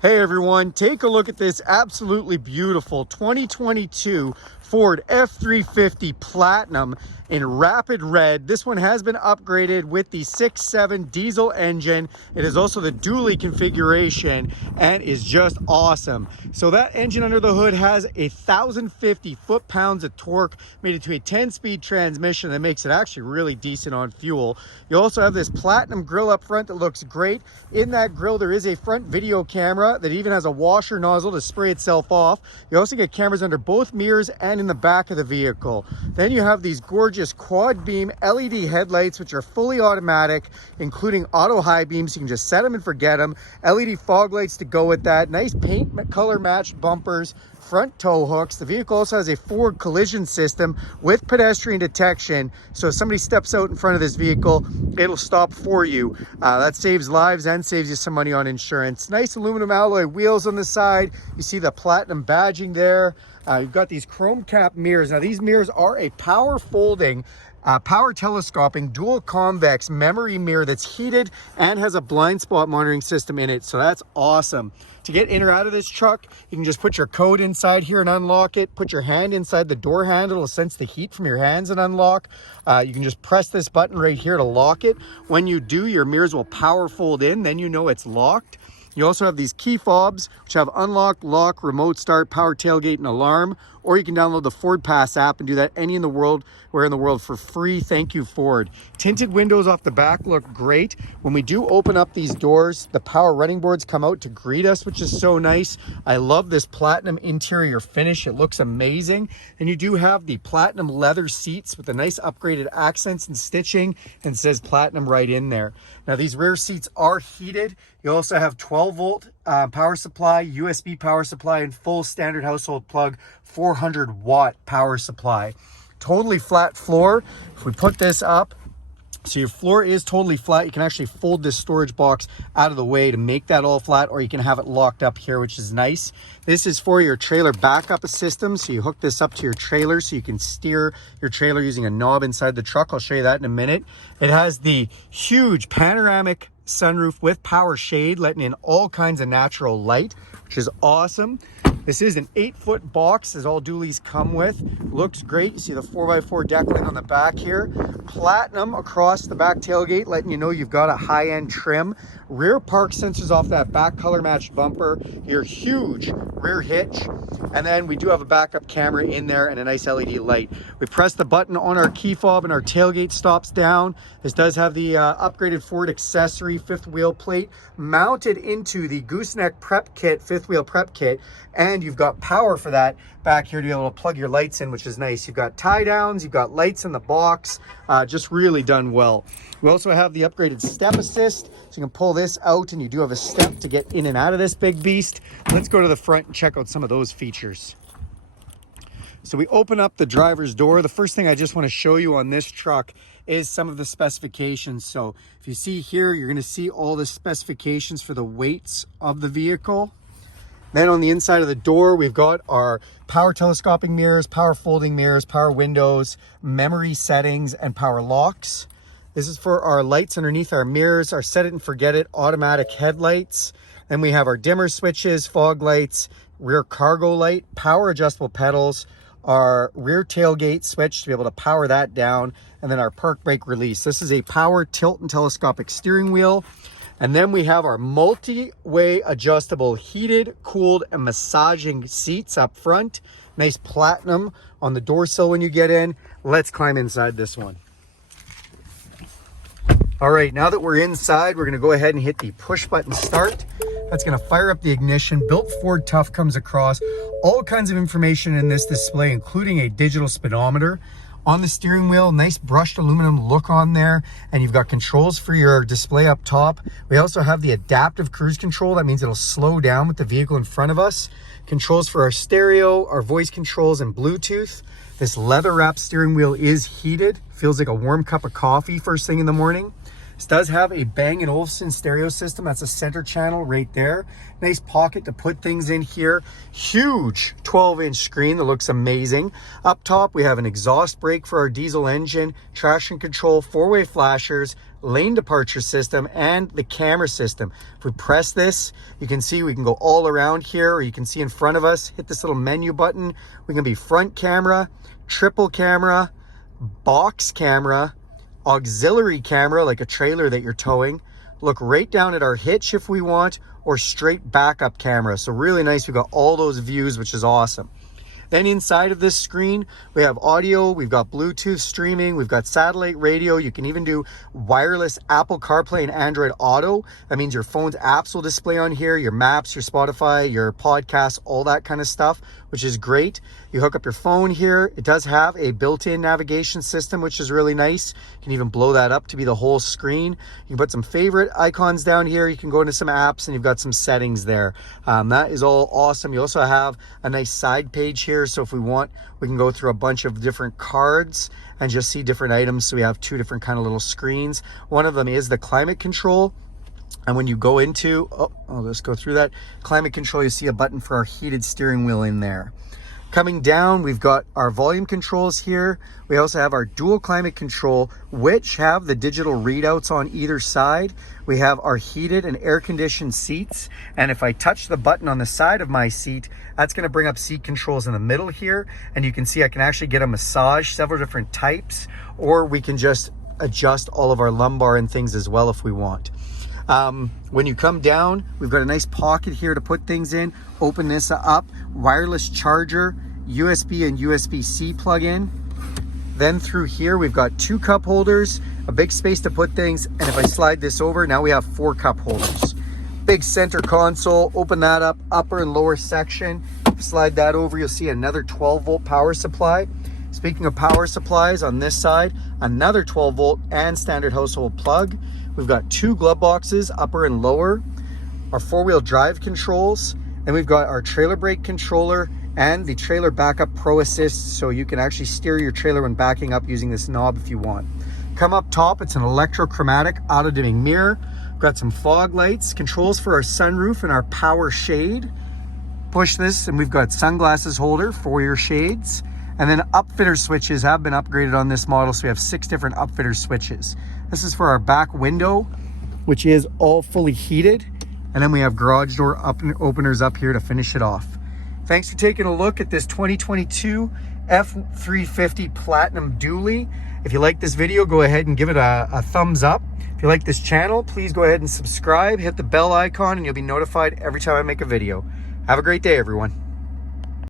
Hey everyone, take a look at this absolutely beautiful 2022 Ford F-350 Platinum in rapid red. This one has been upgraded with the 6.7 diesel engine. It is also the dually configuration and is just awesome. So that engine under the hood has 1,050 foot-pounds of torque, made it to a 10-speed transmission that makes it actually really decent on fuel. You also have this platinum grille up front that looks great. In that grille, there is a front video camera that even has a washer nozzle to spray itself off. You also get cameras under both mirrors and in the back of the vehicle. Then you have these gorgeous quad beam LED headlights, which are fully automatic, including auto high beams. You can just set them and forget them. LED fog lights to go with that. Nice paint color matched bumpers, front tow hooks. The vehicle also has a forward collision system with pedestrian detection. So if somebody steps out in front of this vehicle, it'll stop for you. That saves lives and saves you some money on insurance. Nice aluminum alloy wheels on the side. You see the platinum badging there. You've got these chrome cap mirrors. Now these mirrors are a power folding, power telescoping, dual convex memory mirror that's heated and has a blind spot monitoring system in it. So that's awesome. To get in or out of this truck, you can just put your code inside here and unlock it. Put your hand inside the door handle. It'll sense the heat from your hands and unlock. You can just press this button right here to lock it. When you do, your mirrors will power fold in. Then you know it's locked. You also have these key fobs, which have unlock, lock, remote start, power tailgate, and alarm. Or you can download the Ford Pass app and do that anywhere in the world for free. Thank you, Ford. Tinted windows off the back look great. When we do open up these doors, the power running boards come out to greet us, which is so nice. I love this platinum interior finish. It looks amazing. And you do have the platinum leather seats with the nice upgraded accents and stitching, and it says platinum right in there. Now these rear seats are heated. You also have 12-volt power supply, USB power supply, and full standard household plug 400-watt power supply. Totally flat floor. If we put this up, so your floor is totally flat, you can actually fold this storage box out of the way to make that all flat, or you can have it locked up here, which is nice. This is for your trailer backup system. So you hook this up to your trailer so you can steer your trailer using a knob inside the truck. I'll show you that in a minute. It has the huge panoramic sunroof with power shade, letting in all kinds of natural light, which is awesome. This is an 8-foot box, as all dualies come with. Looks great. You see the 4x4 deckling on the back here. Platinum across the back tailgate, letting you know you've got a high-end trim. Rear park sensors off that back color matched bumper. Your huge rear hitch. And then we do have a backup camera in there and a nice LED light. We press the button on our key fob and our tailgate stops down. This does have the upgraded Ford accessory fifth wheel plate mounted into the gooseneck prep kit, fifth wheel prep kit. And you've got power for that back here to be able to plug your lights in, which is nice. You've got tie downs, you've got lights in the box, just really done well. We also have the upgraded step assist, so you can pull this out and you do have a step to get in and out of this big beast. Let's go to the front and check out some of those features. So we open up the driver's door. The first thing I just want to show you on this truck is some of the specifications. So if you see here, you're going to see all the specifications for the weights of the vehicle. Then on the inside of the door, we've got our power telescoping mirrors, power folding mirrors, power windows, memory settings, and power locks. This is for our lights underneath our mirrors, our set it and forget it automatic headlights. Then we have our dimmer switches, fog lights, rear cargo light, power adjustable pedals, our rear tailgate switch to be able to power that down, and then our park brake release. This is a power tilt and telescopic steering wheel. And then we have our multi-way adjustable heated, cooled, and massaging seats up front. Nice platinum on the door sill when you get in. Let's climb inside this one. All right, now that we're inside, we're gonna go ahead and hit the push button start. That's gonna fire up the ignition. Built Ford Tough comes across. All kinds of information in this display, including a digital speedometer. On the steering wheel, nice brushed aluminum look on there, and you've got controls for your display up top. We also have the adaptive cruise control. That means it'll slow down with the vehicle in front of us. Controls for our stereo, our voice controls, and Bluetooth. This leather wrapped steering wheel is heated. Feels like a warm cup of coffee first thing in the morning. This does have a Bang & Olufsen stereo system. That's a center channel right there. Nice pocket to put things in here. Huge 12-inch screen that looks amazing. Up top, we have an exhaust brake for our diesel engine, traction control, four-way flashers, lane departure system, and the camera system. If we press this, you can see we can go all around here, or you can see in front of us, hit this little menu button. We can be front camera, triple camera, box camera, auxiliary camera, like a trailer that you're towing. Look right down at our hitch if we want, or straight backup camera. So really nice. We've got all those views, which is awesome. Then inside of this screen, we have audio, we've got Bluetooth streaming, we've got satellite radio. You can even do wireless Apple CarPlay and Android Auto. That means your phone's apps will display on here, your maps, your Spotify, your podcasts, all that kind of stuff, which is great. You hook up your phone here. It does have a built-in navigation system, which is really nice. You can even blow that up to be the whole screen. You can put some favorite icons down here. You can go into some apps, and you've got some settings there. That is all awesome. You also have a nice side page here. So if we want, we can go through a bunch of different cards and just see different items. So we have two different kind of little screens. One of them is the climate control. And when you go into, I'll just go through that. Climate control, you see a button for our heated steering wheel in there. Coming down, we've got our volume controls here. We also have our dual climate control, which have the digital readouts on either side. We have our heated and air conditioned seats. And if I touch the button on the side of my seat, that's gonna bring up seat controls in the middle here. And you can see I can actually get a massage, several different types, or we can just adjust all of our lumbar and things as well if we want. When you come down, we've got a nice pocket here to put things in. Open this up, wireless charger, USB and USB-C plug-in. Then through here, we've got 2 cup holders, a big space to put things. And if I slide this over, now we have 4 cup holders. Big center console, open that up, upper and lower section. Slide that over, you'll see another 12-volt power supply. Speaking of power supplies, on this side, another 12-volt and standard household plug. We've got 2 glove boxes, upper and lower, our 4-wheel drive controls, and we've got our trailer brake controller and the trailer backup pro assist, so you can actually steer your trailer when backing up using this knob if you want. Come up top, it's an electrochromatic auto dimming mirror. We've got some fog lights, controls for our sunroof and our power shade. Push this and we've got sunglasses holder for your shades. And then upfitter switches have been upgraded on this model, so we have 6 different upfitter switches. This is for our back window, which is all fully heated. And then we have garage door openers up here to finish it off. Thanks for taking a look at this 2022 F-350 Platinum Dually. If you like this video, go ahead and give it a thumbs up. If you like this channel, please go ahead and subscribe, hit the bell icon, and you'll be notified every time I make a video. Have a great day, everyone.